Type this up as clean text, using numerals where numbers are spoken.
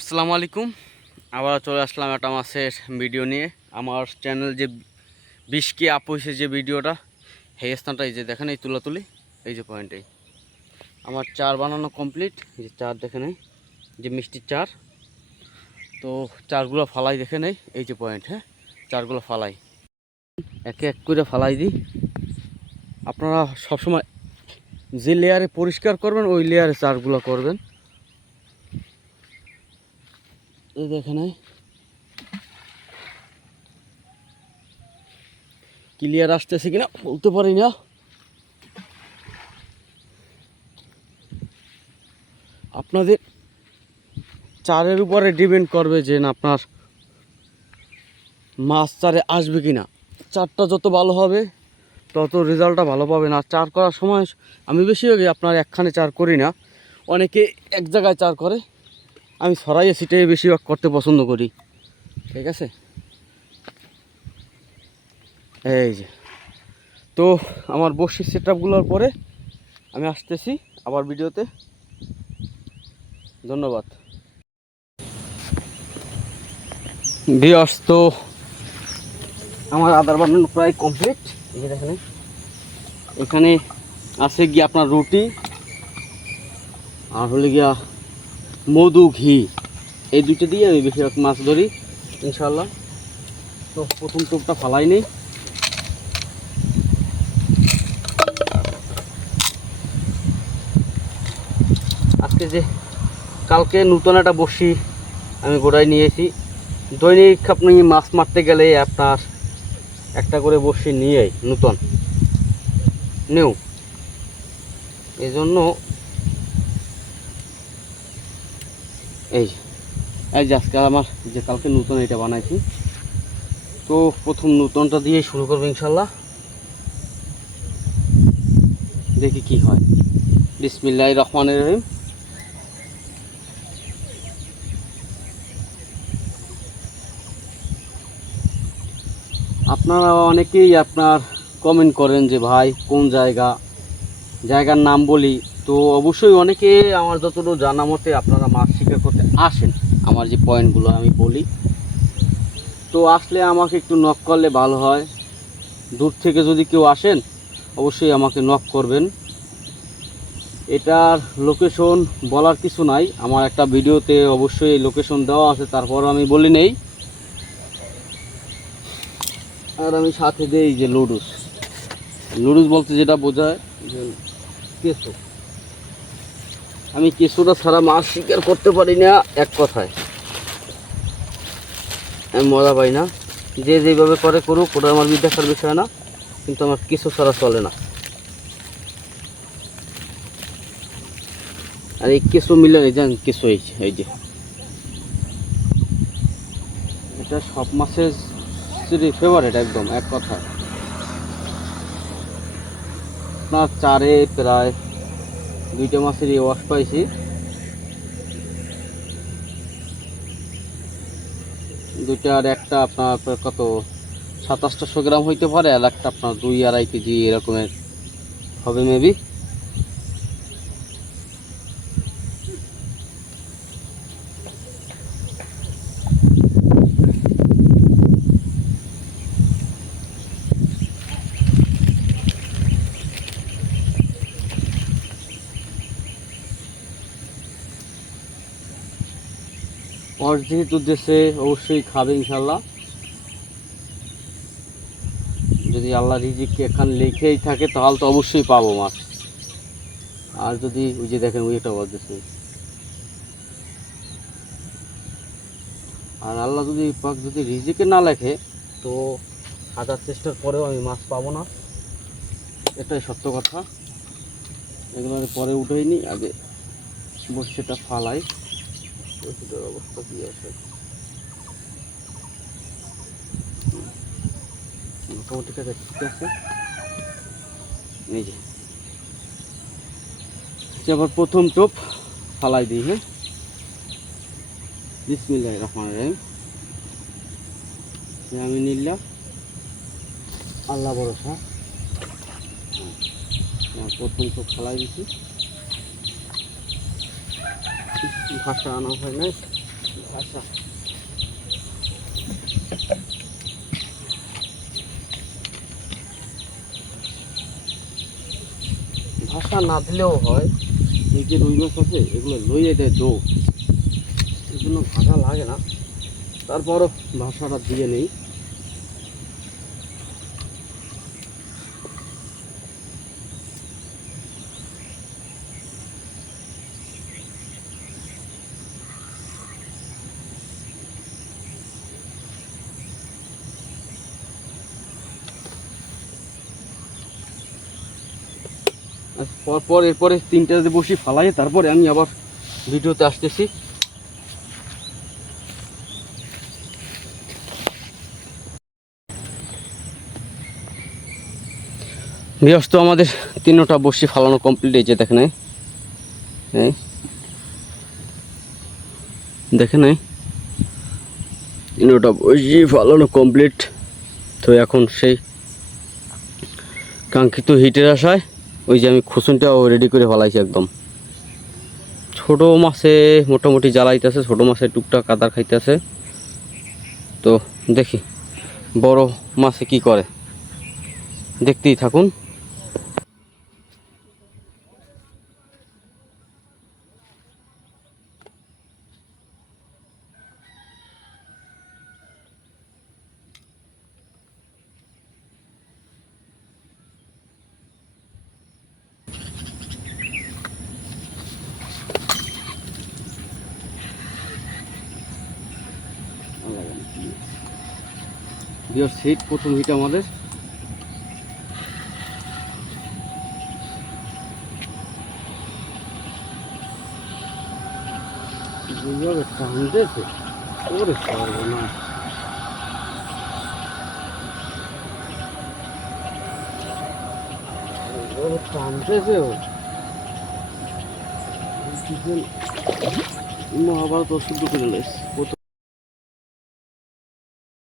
আসসালামু আলাইকুম। আবার চলে আসলাম একটা মাছের ভিডিও নিয়ে। আমার চ্যানেল যে 20K আপ হয়েছে যে ভিডিওটা, এই স্থানটা এই যে দেখেন, এই তুলাতুলি, এই যে পয়েন্টেই আমার চার বানানো কমপ্লিট। এই যে চার দেখে নেই, যে মিষ্টির চার। তো চারগুলো ফালাই দেখে নেই, এই যে পয়েন্ট। হ্যাঁ, চারগুলো ফালাই, একে এক করে ফালাই দিই। আপনারা সবসময় যে লেয়ারে পরিষ্কার করবেন ওই লেয়ারে চারগুলো করবেন। এই দেখে নেই, ক্লিয়ার আসতেছে কিনা বলতে পারি না। আপনাদের চারের উপরে ডিপেন্ড করবে যে না আপনার মাছ চারে আসবে কিনা। চারটা যত ভালো হবে তত রেজাল্টটা ভালো পাবেন। আর চার করার সময় আমি বেশিরভাগই আপনার একখানে চার করি না, অনেকে এক জায়গায় চার করে। আমি ছড়াইয়ে ছিটিয়ে বেশিরভাগ করতে পছন্দ করি। ঠিক আছে, এই যে তো আমার বড়শির সেট আপগুলোর পরে আমি আসতেছি আবার ভিডিওতে। ধন্যবাদ ভিউয়ার্স। তো আমার আদার বানানো প্রায় কমপ্লিট। এই যে দেখেন, এখানে আছে গিয়ে আপনার রুটি আর হলে গিয়া মধু, ঘি, এই দুটো দিয়ে আমি বেশিরভাগ মাছ ধরি ইনশাল্লাহ। তো প্রথম টোপটা ফালাই নেই। আজকে যে কালকে নতুন একটা বড়শি আমি গোড়ায় নিয়েছি। দৈনিক আপনি মাছ মারতে গেলে আপনার একটা করে বড়শি নিয়েই নতুন নিউ, এই জন্য এই যে আজকে আমার যে কালকে নতুন এটা বানাইছি। তো প্রথম নতুনটা দিয়ে শুরু করবো ইনশাল্লাহ, দেখি কি হয়। বিসমিল্লাহির রহমানির রহিম। আপনারা অনেকেই আপনার কমেন্ট করেন যে ভাই কোন জায়গার নাম বলি। তো অবশ্যই অনেকে আমার যতটুকু জানা মতে আপনারা মাছ শিকার করতে আসেন, আমার যে পয়েন্টগুলো আমি বলি। তো আসলে আমাকে একটু নক করলে ভালো হয়। দূর থেকে যদি কেউ আসেন অবশ্যই আমাকে নক করবেন। এটার লোকেশন বলার কিছু নাই, আমার একটা ভিডিওতে অবশ্যই এই লোকেশন দেওয়া আছে, তারপর আমি বলি নেই। আর আমি সাথে দিই যে লুডুস বলতে যেটা বোঝায় যে কেঁচো। আমি কেঁচোটা ছাড়া মাছ শিকার করতে পারি না, এক কথায় আমি মজা পাই না। যে যেভাবে করে করুক ওটা আমার দেখার বিষয় না, কিন্তু আমার কেঁচো ছাড়া চলে না। আর এই কেঁচো মিলে এই যে কেঁচো, এই যে এটা সব মাছের ফেভারিট একদম, এক কথায়। আপনার চারে প্রায় দুইটা মাছেরই ওয়াশ পাইছি। দুইটার একটা আপনার কত 2700 গ্রাম হইতে পারে, আর একটা আপনার 2-2.5 কেজি এরকমের হবে মেবি। ওর যেহেতু দেশে অবশ্যই খাবে ইনশাল্লাহ, যদি আল্লাহ রিজিক এখানে লিখেই থাকে তাহলে তো অবশ্যই পাবো মাছ। আর যদি ওই যে দেখেন ওই এটা বলতেছে, আর আল্লাহ যদি পাক যদি রিজিকে না লেখে তো হাজার চেষ্টার পরেও আমি মাছ পাবো না, এটাই সত্য কথা। এগুলো পরে উঠেইনি, আগে বর্ষিটা ফালাই। বর্ষিটার অবস্থা কী আছে, মোটামুটি কাছে ঠিক আছে। এই যে আবার প্রথম টোপ ফালাই দিই। হ্যাঁ, বিসমিল্লাহির রহমানির রহিম। আমি নিলাম আল্লাহ ভরসা। প্রথম টোপ ফালাই দিচ্ছি, ভাষা আনা হয় নাই, আচ্ছা, ভাষা না দিলেও হয়, এই যে রুই মাছ আছে এগুলো লইয়ে দেয় ডো, এই জন্য ভাষা লাগে না, তারপরও ভাষাটা দিয়ে নেই। পর এরপরে তিনটাতে বসি ফালাই, তারপরে আমি আবার ভিডিওতে আসতেছি। তো আমাদের তিনটা বসি ফালানো কমপ্লিট। এই যে দেখেন, দেখেন তিনটা বসি ফালানো কমপ্লিট। তো এখন সেই কাঙ্ক্ষিত হিটের আশায় ওই যে আমি খুসুনটাও রেডি করে ফেলাইছি একদম। ছোটো মাছে মোটামুটি জ্বালাইতেছে, ছোটো মাছে টুকটাক কাদার খাইতেছে। তো দেখি বড় মাছে কি করে, দেখতেই থাকুন। সিট প্রথম হিট আমাদের। টানতেছে, ওরে পারবো না, টানতেছে ও আবার তো শুদ্ধ করে